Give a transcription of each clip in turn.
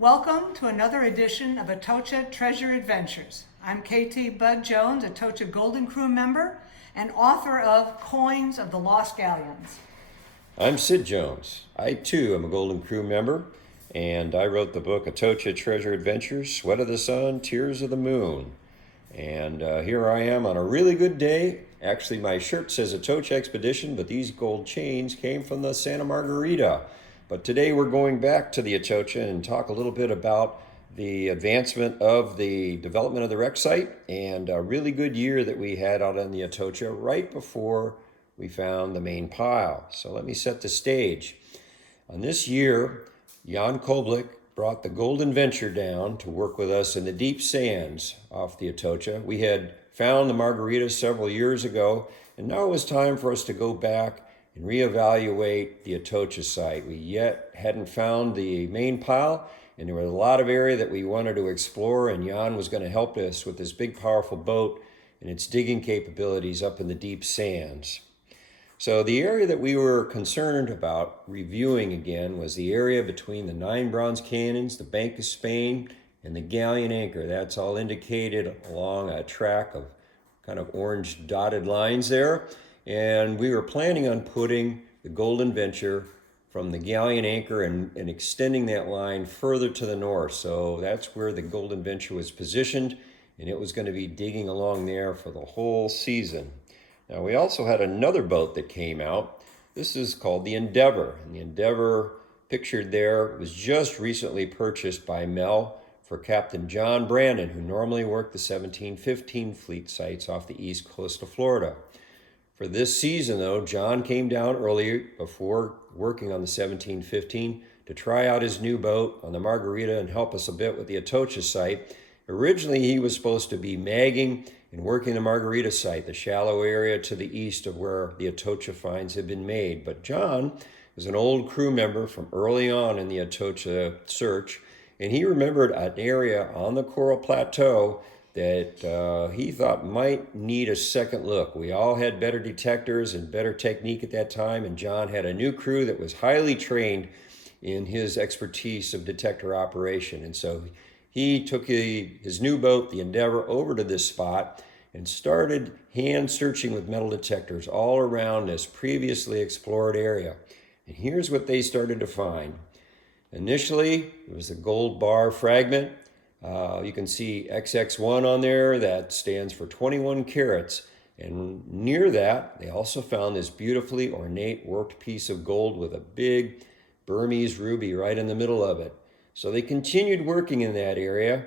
Welcome to another edition of Atocha Treasure Adventures. I'm KT Bud Jones, Atocha Golden Crew member and author of Coins of the Lost Galleons. I'm Sid Jones. I too am a Golden Crew member, and I wrote the book Atocha Treasure Adventures, Sweat of the Sun, Tears of the Moon. And here I am on a really good day. Actually, my shirt says Atocha Expedition, but these gold chains came from the Santa Margarita. But today we're going back to the Atocha and talk a little bit about the advancement of the development of the wreck site and a really good year that we had out on the Atocha right before we found the main pile. So let me set the stage. On this year, Jan Koblik brought the Golden Venture down to work with us in the deep sands off the Atocha. We had found the Margarita several years ago, and now it was time for us to go back and reevaluate the Atocha site. We yet hadn't found the main pile, and there was a lot of area that we wanted to explore, and Jan was going to help us with this big, powerful boat and its digging capabilities up in the deep sands. So the area that we were concerned about reviewing again was the area between the 9 bronze cannons, the Bank of Spain, and the galleon anchor. That's all indicated along a track of kind of orange dotted lines there. And we were planning on putting the Golden Venture from the galleon anchor and extending that line further to the north. So that's where the Golden Venture was positioned, and it was going to be digging along there for the whole season. Now, we also had another boat that came out. This is called the Endeavor. And the Endeavor pictured there was just recently purchased by Mel for Captain John Brandon, who normally worked the 1715 fleet sites off the east coast of Florida. For this season, though, John came down early before working on the 1715 to try out his new boat on the Margarita and help us a bit with the Atocha site. Originally, he was supposed to be magging and working the Margarita site, the shallow area to the east of where the Atocha finds had been made. But John was an old crew member from early on in the Atocha search, and he remembered an area on the Coral Plateau that he thought might need a second look. We all had better detectors and better technique at that time, and John had a new crew that was highly trained in his expertise of detector operation. And so he took his new boat, the Endeavor, over to this spot and started hand searching with metal detectors all around this previously explored area. And here's what they started to find. Initially, it was a gold bar fragment. You can see XX1 on there. That stands for 21 carats. And near that, they also found this beautifully ornate worked piece of gold with a big Burmese ruby right in the middle of it. So they continued working in that area.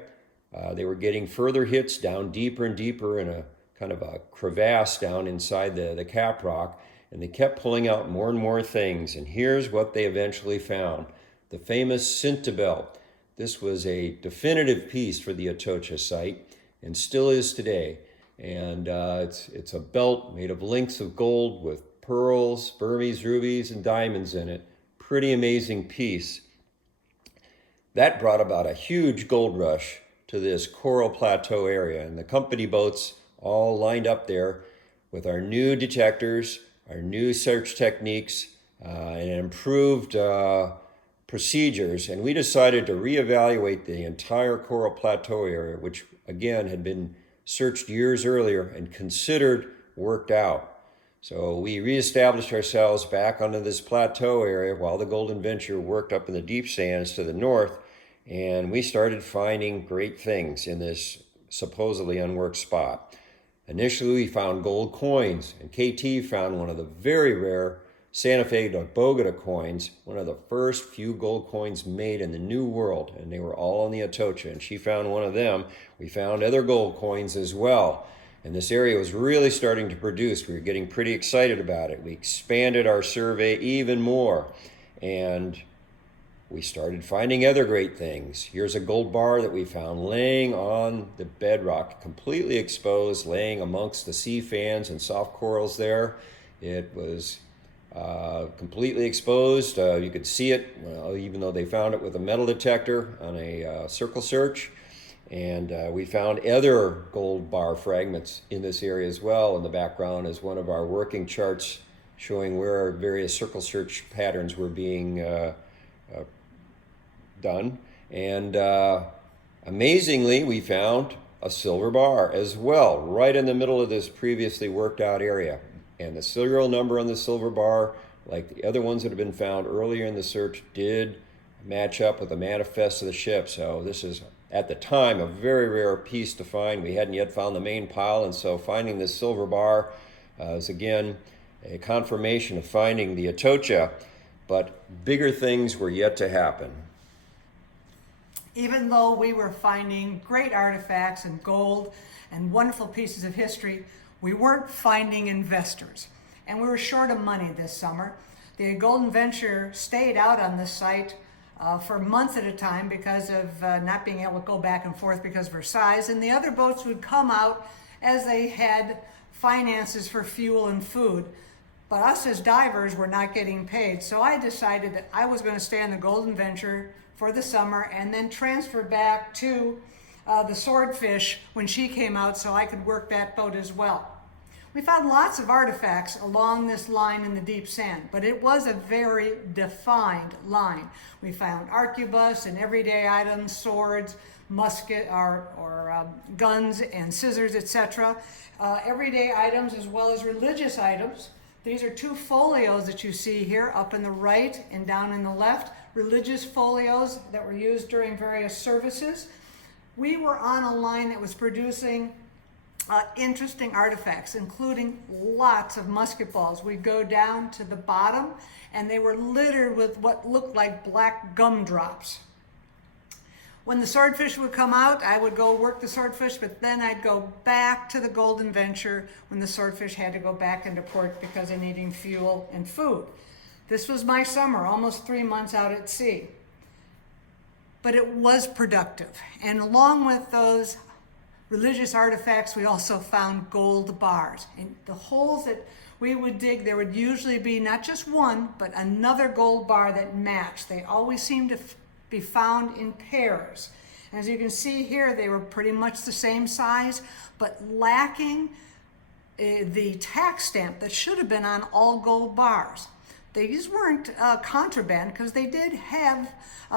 They were getting further hits down deeper and deeper in a kind of a crevasse down inside the cap rock. And they kept pulling out more and more things. And here's what they eventually found. The famous Cinta belt. This was a definitive piece for the Atocha site and still is today. And it's a belt made of links of gold with pearls, Burmese rubies, and diamonds in it. Pretty amazing piece. That brought about a huge gold rush to this Coral Plateau area. And the company boats all lined up there with our new detectors, our new search techniques, and improved procedures, and we decided to reevaluate the entire Coral Plateau area, which again had been searched years earlier and considered worked out. So we reestablished ourselves back onto this plateau area while the Golden Venture worked up in the deep sands to the north, and we started finding great things in this supposedly unworked spot. Initially, we found gold coins, and KT found one of the very rare Santa Fe de Bogota coins, one of the first few gold coins made in the New World, and they were all in the Atocha, and she found one of them. We found other gold coins as well, and this area was really starting to produce. We were getting pretty excited about it. We expanded our survey even more, and we started finding other great things. Here's a gold bar that we found laying on the bedrock, completely exposed, laying amongst the sea fans and soft corals there. It was completely exposed. You could see it, even though they found it with a metal detector on a circle search. And we found other gold bar fragments in this area as well. In the background is one of our working charts showing where our various circle search patterns were being done. And amazingly, we found a silver bar as well, right in the middle of this previously worked out area. And the serial number on the silver bar, like the other ones that have been found earlier in the search, did match up with the manifest of the ship. So this is, at the time, a very rare piece to find. We hadn't yet found the main pile, and so finding this silver bar is again a confirmation of finding the Atocha, but bigger things were yet to happen. Even though we were finding great artifacts and gold and wonderful pieces of history, we weren't finding investors. And we were short of money this summer. The Golden Venture stayed out on this site for months at a time because of not being able to go back and forth because of her size. And the other boats would come out as they had finances for fuel and food. But us as divers were not getting paid. So I decided that I was going to stay on the Golden Venture for the summer and then transfer back to the Swordfish when she came out so I could work that boat as well. We found lots of artifacts along this line in the deep sand, but it was a very defined line. We found arquebus and everyday items, swords, musket or guns and scissors, etc. Everyday items as well as religious items. These are two folios that you see here up in the right and down in the left, religious folios that were used during various services. We were on a line that was producing interesting artifacts, including lots of musket balls. We'd go down to the bottom and they were littered with what looked like black gumdrops. When the Swordfish would come out, I would go work the Swordfish, but then I'd go back to the Golden Venture when the Swordfish had to go back into port because of needing fuel and food. This was my summer, almost 3 months out at sea. But it was productive. And along with those religious artifacts, we also found gold bars. In the holes that we would dig, there would usually be not just one, but another gold bar that matched. They always seemed to be found in pairs. As you can see here, they were pretty much the same size, but lacking the tax stamp that should have been on all gold bars. These weren't contraband because they did have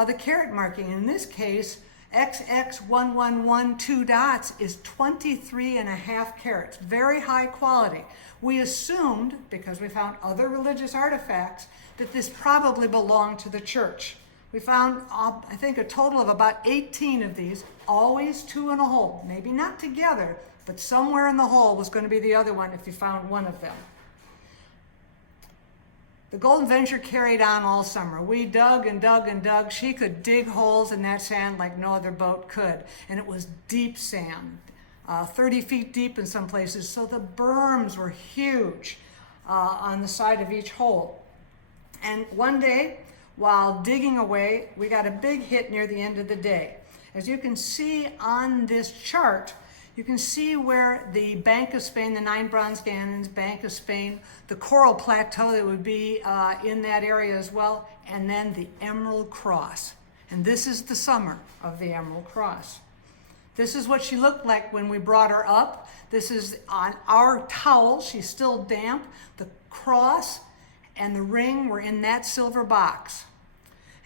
the carat marking. In this case, XX111 2 dots is 23.5 carats, very high quality. We assumed, because we found other religious artifacts, that this probably belonged to the church. We found, I think, a total of about 18 of these, always two in a hole. Maybe not together, but somewhere in the hole was going to be the other one if you found one of them. The Golden Venture carried on all summer. We dug and dug and dug. She could dig holes in that sand like no other boat could. And it was deep sand, 30 feet deep in some places. So the berms were huge on the side of each hole. And one day, while digging away, we got a big hit near the end of the day. As you can see on this chart, you can see where the Bank of Spain, the 9 bronze cannons, Bank of Spain, the coral plateau that would be in that area as well, and then the Emerald Cross. And this is the summer of the Emerald Cross. This is what she looked like when we brought her up. This is on our towel. She's still damp. The cross and the ring were in that silver box.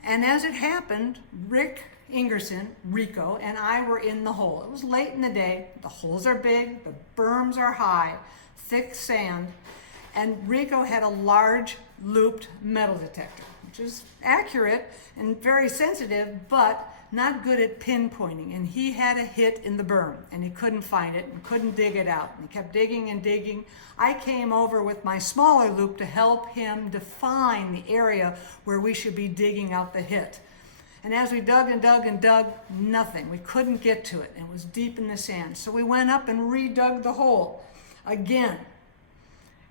And as it happened, Rick Ingerson, Rico, and I were in the hole. It was late in the day. The holes are big, the berms are high, thick sand, and Rico had a large looped metal detector, which is accurate and very sensitive, but not good at pinpointing. And he had a hit in the berm, and he couldn't find it and couldn't dig it out. And he kept digging and digging. I came over with my smaller loop to help him define the area where we should be digging out the hit. And as we dug and dug and dug, nothing. We couldn't get to it. It was deep in the sand. So we went up and redug the hole again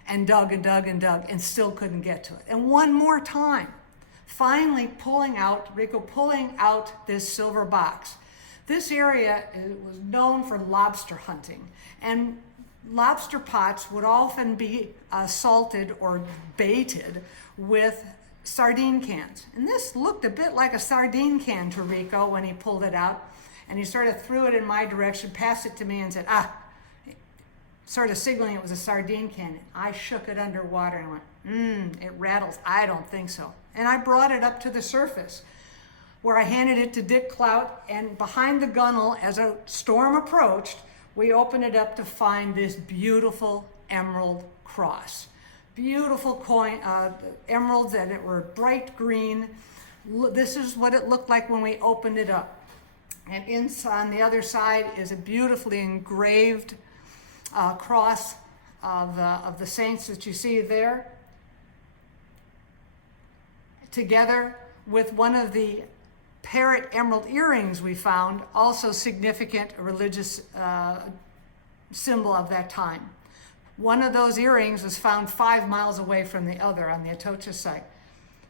and dug and dug and dug and still couldn't get to it. And one more time, finally Rico pulling out this silver box. This area was known for lobster hunting. And lobster pots would often be salted or baited with sardine cans. And this looked a bit like a sardine can to Rico when he pulled it out. And he sort of threw it in my direction, passed it to me and said, sort of signaling it was a sardine can. And I shook it underwater and went, it rattles. I don't think so. And I brought it up to the surface. where I handed it to Dick Clout, and behind the gunnel, as a storm approached, we opened it up to find this beautiful emerald cross. Beautiful coin, emeralds, and it were bright green. This is what it looked like when we opened it up. And on the other side is a beautifully engraved cross of the saints that you see there, together with one of the parrot emerald earrings we found, also significant religious symbol of that time. One of those earrings was found 5 miles away from the other on the Atocha site.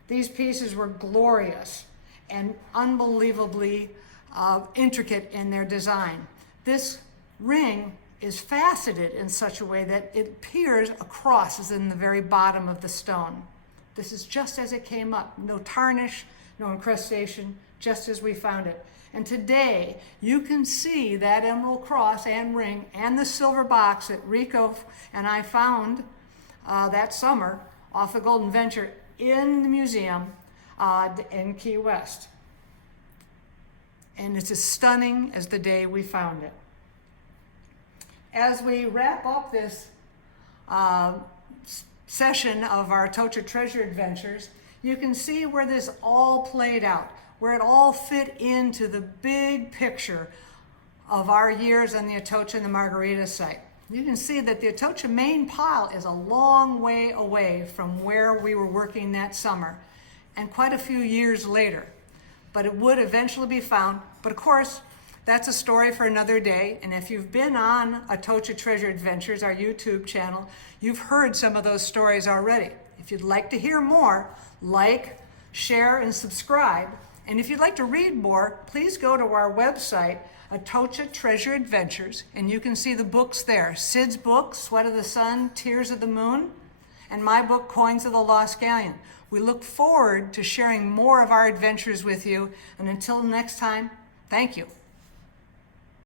These pieces were glorious and unbelievably intricate in their design. This ring is faceted in such a way that it appears a cross is in the very bottom of the stone. This is just as it came up. No tarnish, no incrustation, just as we found it. And today, you can see that emerald cross and ring and the silver box that Rico and I found that summer off the Golden Venture in the museum in Key West. And it's as stunning as the day we found it. As we wrap up this session of our Atocha Treasure Adventures, you can see where this all played out, where it all fit into the big picture of our years on the Atocha and the Margarita site. You can see that the Atocha main pile is a long way away from where we were working that summer, and quite a few years later. But it would eventually be found. But of course, that's a story for another day. And if you've been on Atocha Treasure Adventures, our YouTube channel, you've heard some of those stories already. If you'd like to hear more, like, share, and subscribe. And if you'd like to read more, please go to our website, Atocha Treasure Adventures, and you can see the books there. Sid's book, Sweat of the Sun, Tears of the Moon, and my book, Coins of the Lost Galleon. We look forward to sharing more of our adventures with you. And until next time, thank you.